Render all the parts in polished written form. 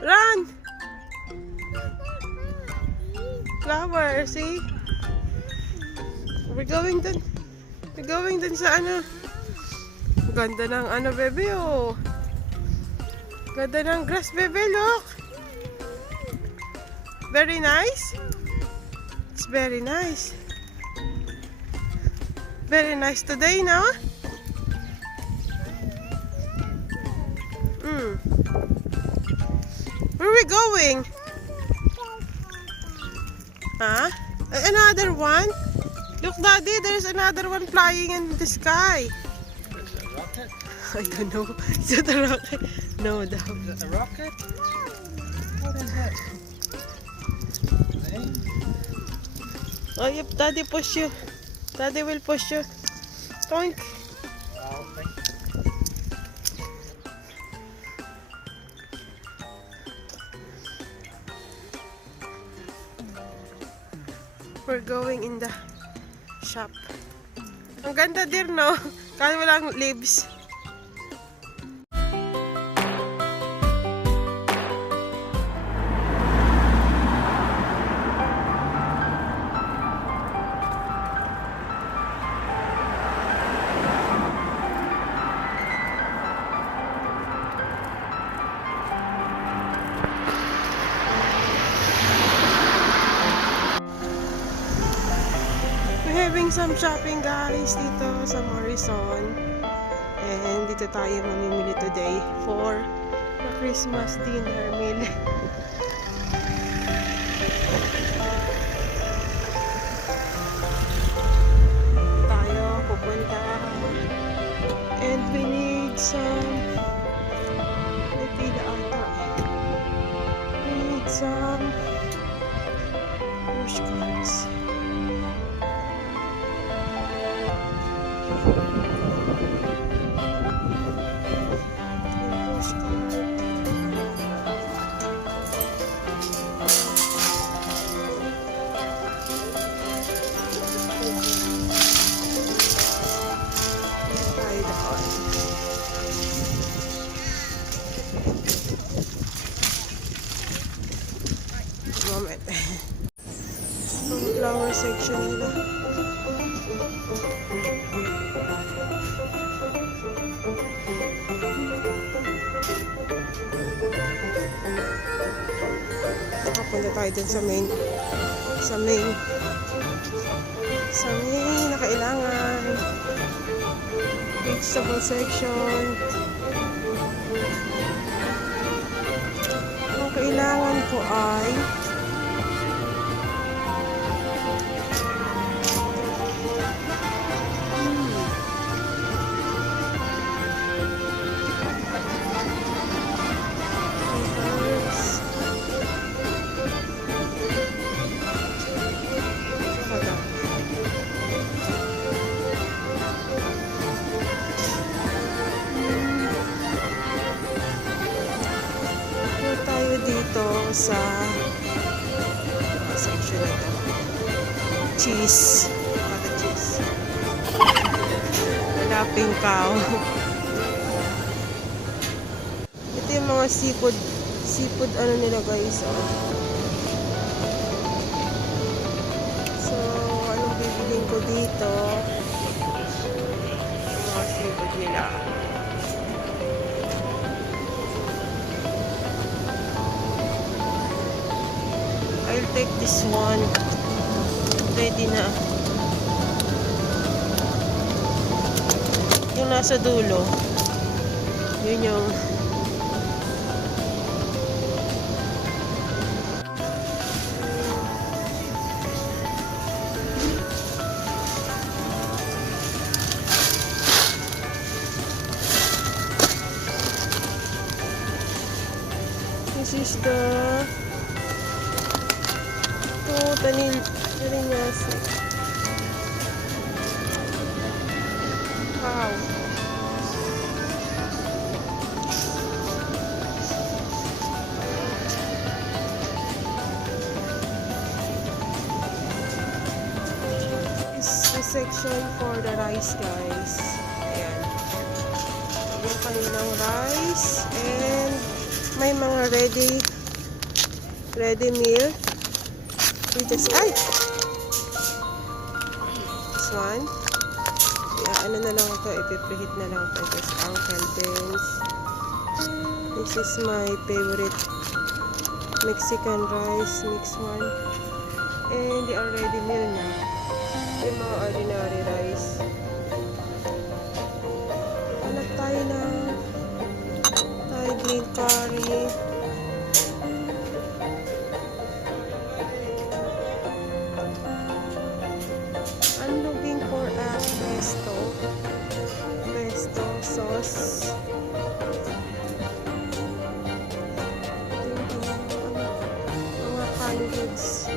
Run! Flower, see? We're going dun sa ano. Ganda ng ano, bebe, oh. Ganda ng grass, bebe, look. Very nice. It's very nice. Very nice today, no? Where are we going? Huh? Another one? Look, Daddy, there's another one flying in the sky. Is it a rocket? I don't know. Is that a rocket? No, Is it a rocket? What is it? Plane? Oh, yep, Daddy push you. Daddy will push you. Toink. Oh, thank you. We're going in the shop. Ang ganda din, no? Kahit walang leaves. We're having some shopping, guys, dito sa Morrison. And dito tayo mamimili today for the Christmas dinner meal. Tayo pupunta. And we need some napila ata. We need some postcards. Moment. Ang flower section nila. Nakapunta tayo dun sa main na kailangan. Vegetable section. Ang kailangan ko ay dito sa section na ito. Cheese. Para cheese. Laping cow. Ito yung mga seafood ano nila, guys. Oh. So, anong bibiling ko dito? Mga seafood nila. I'll take this one. Ready na. Yung nasa dulo. Yun yung this is the Taninyasi. Wow. This is the section for the rice, guys. Ayan. yung kanilang rice, and may mga ready meal. We just, this one. Ano na lang ito, ipipreheat na lang ito. Just Uncle Ben's. This is my favorite Mexican rice, mixed one. And they are ready meal na. Yung mga ordinary rice. Hanap tayo ng Thai green curry. I'm looking for a pesto sauce. Mga canned goods.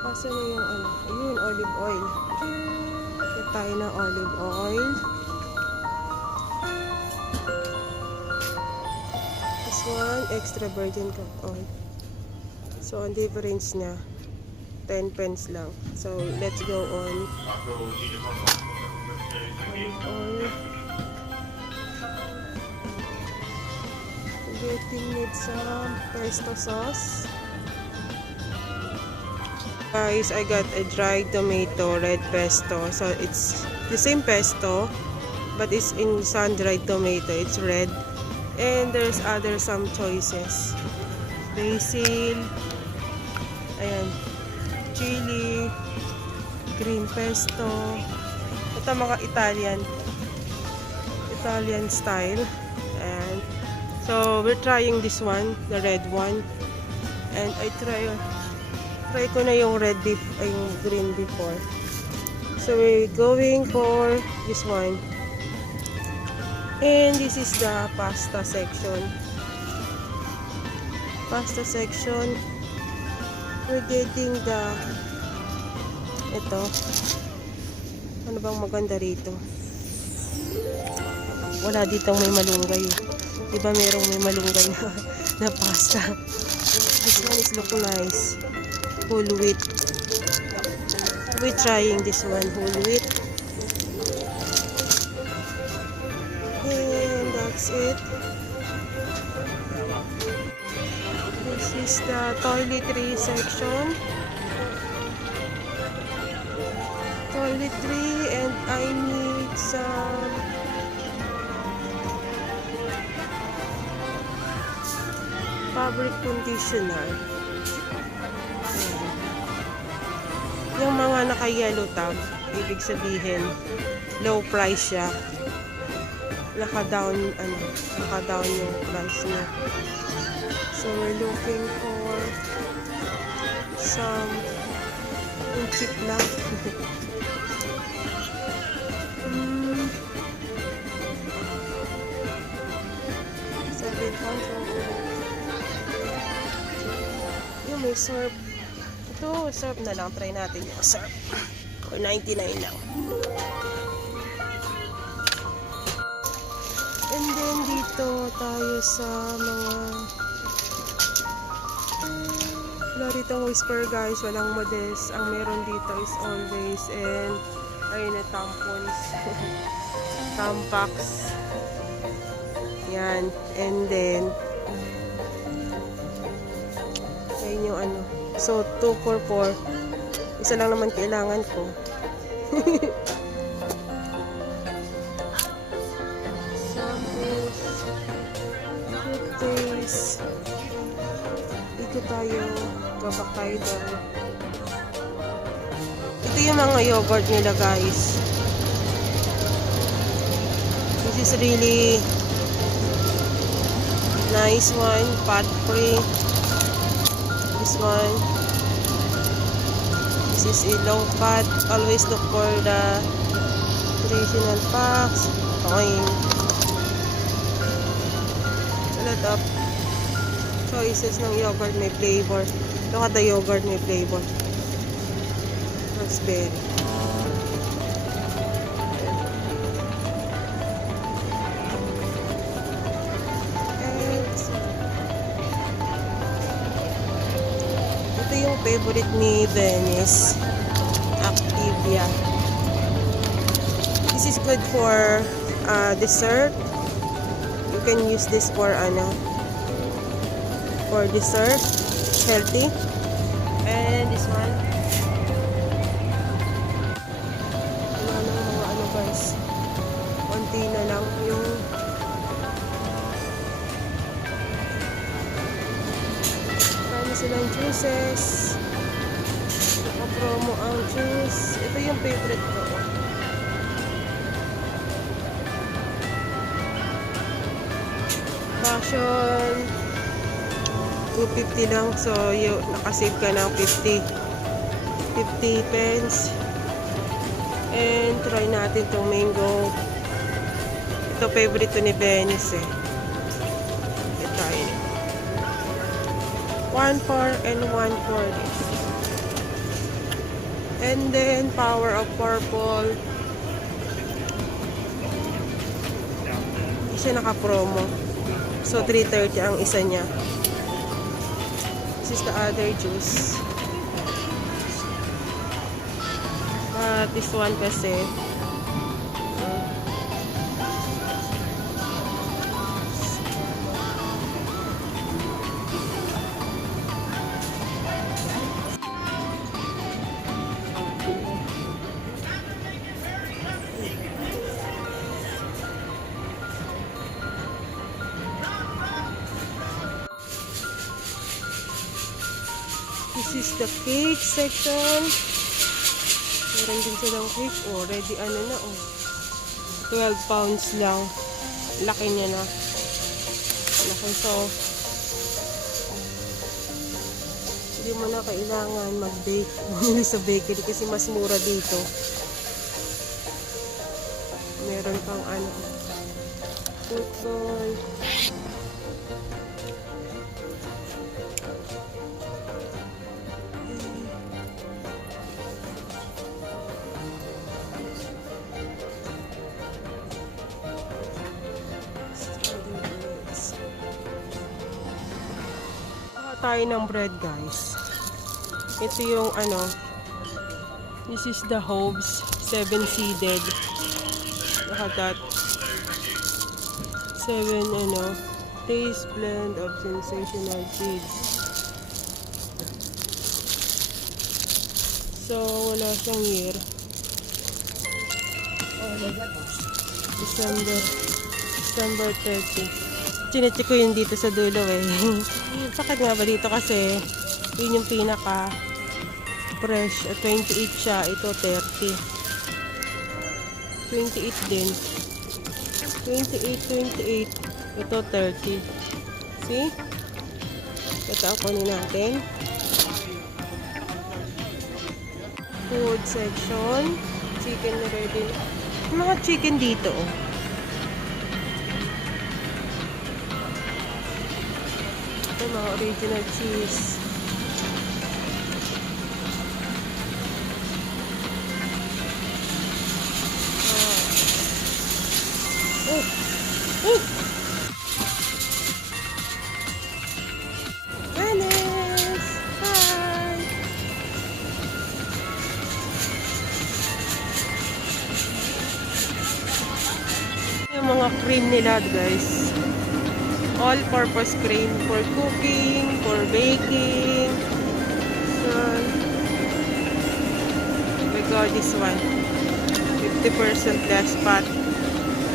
Kasi na yung ayun, olive oil. Kaya tayo ng olive oil. This one, extra virgin oil. So, ang difference niya, 10 pence lang. So, let's go on olive oil. Getting need some pesto sauce. Guys, I got a dried tomato, red pesto. So, it's the same pesto, but it's in sun-dried tomato. It's red. And there's some choices. Basil. Ayan. Chili. Green pesto. Ito mga Italian style. And so, we're trying this one, the red one. And I try ko na yung red beef, yung green before. So we're going for this one. And this is the pasta section. We're getting ito. Ano bang maganda rito? Wala ditong may malunggay. Diba merong may malunggay na pasta? This one is look nice. Whole wheat. We're trying this one, whole wheat. And that's it. This is the toiletry section. Toiletry, and I need some fabric conditioner. Yung mga naka-yellow tab, ibig sabihin low price siya. Naka-down yung price niya. So we're looking for some cheap lang. Yung may syrup. Ito, syrup na lang. Try natin yung syrup. For 99 lang. And then dito tayo sa mga wala ditong whisper guys. Walang models. Ang meron dito is always and ayun na tampons. Tampax. Yan. And then ayun yung ano. So, 2 for 4. Isa lang naman kailangan ko. Shampoos. Toothpaste. Dito tayo. Gabak tayo doon. Ito yung mga yogurt nila guys. This is really nice one. Fat free. This one. This is a low fat. Always look for the nutritional facts. Okay. A lot of choices ng yogurt may flavor. Look at the yogurt may flavor. Raspberry. favorite ni Venice, Activia. This is good for dessert. You can use this for for dessert. It's healthy. And this one. Wala nang mga guys. Konti na lang yung marami silang juices. Naka-promo ang juice. Ito yung favorite ko. Passion 250 lang, so nakasave ka ng 50 pence. And try natin tong mango. Ito favorite to ni Venice eh. Ito yun. 1/4 and 1/4. And then Power of Purple. Isa naka-promo. So 330 ang isa niya. This is the other juice. But this one kasi this is the cake section. Meron din silang cake. Oh, ready na. Oh. 12 pounds lang. Laki niya na. Laki. So, hindi mo na kailangan mag-bake. Bumili sa bakery kasi mas mura dito. Meron pang football. Tayo ng bread guys. Ito yung this is the Hobbs 7-seeded. Nakagat 7 taste blend of sensational seeds. So wala siyang year. December 30. Chinecheck ko yun dito sa dulo eh. Bakit nga ba dito kasi yun yung pinaka fresh. 28 siya. Ito 30. 28 din. 28. Ito 30. See? Ito ang kunin natin. Food section. Chicken na ready. Mga chicken dito oh. Mga original cheese. Venice! Hi! Yung mga cream nila guys. All-purpose cream for cooking, for baking. So, we got this one. 50% less fat.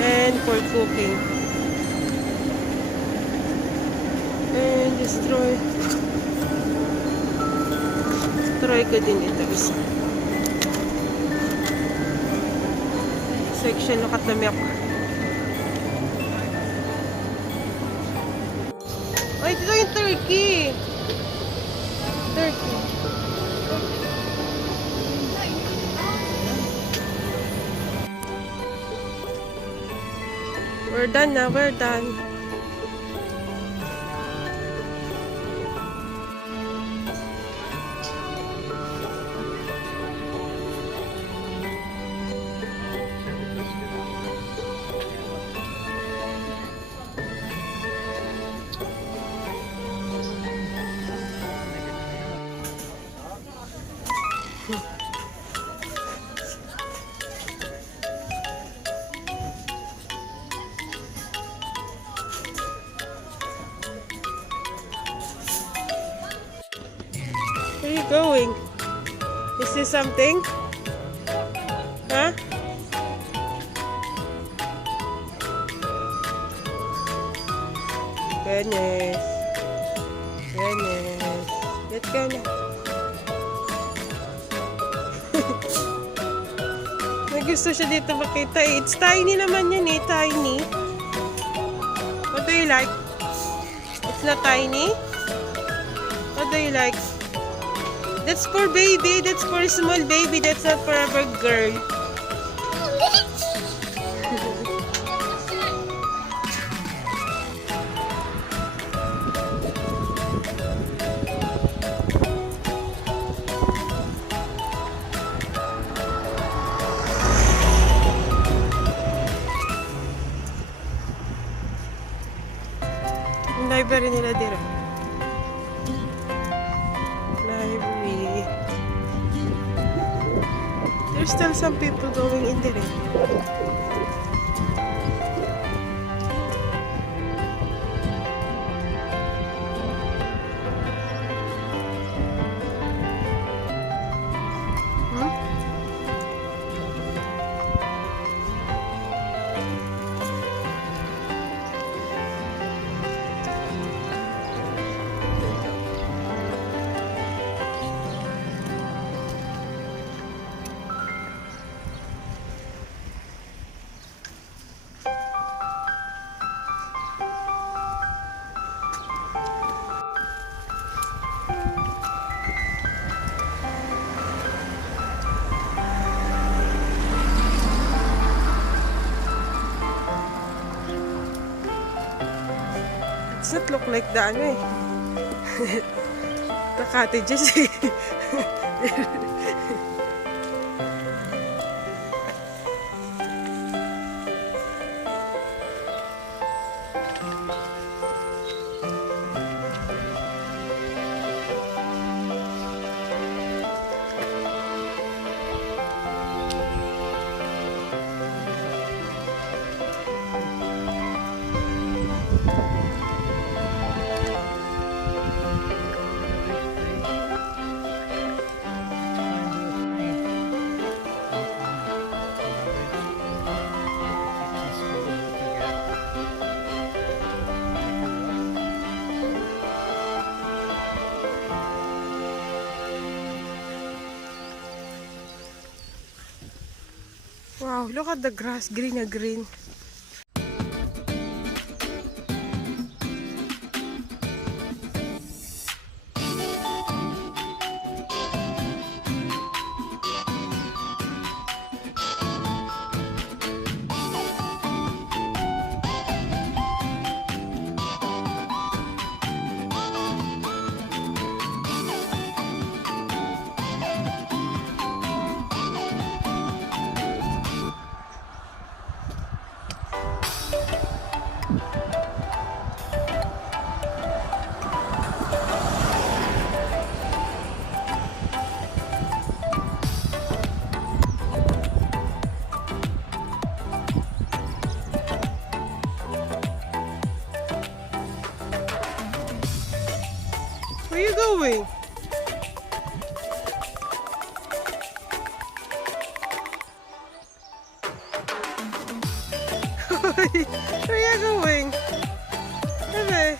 And for cooking. And destroy ko din ito isa. Section look at the milk. Oh, ito yung turkey. Turkey. We're done na, we're done. Where are you going? Is this something? Huh? Goodness. Goodness. Let's go na. May gusto siya dito makita eh. It's tiny naman yan eh. Tiny. What do you like? It's not tiny? What do you like? That's for baby. That's for small baby. That's not for a big girl. Yung library nila dito. Library. There's still some people going in there. Hmm? Does it look like the ano eh? The cottages eh. Wow, look at the grass, green na green. Where are you going? Where are you going? Bebe.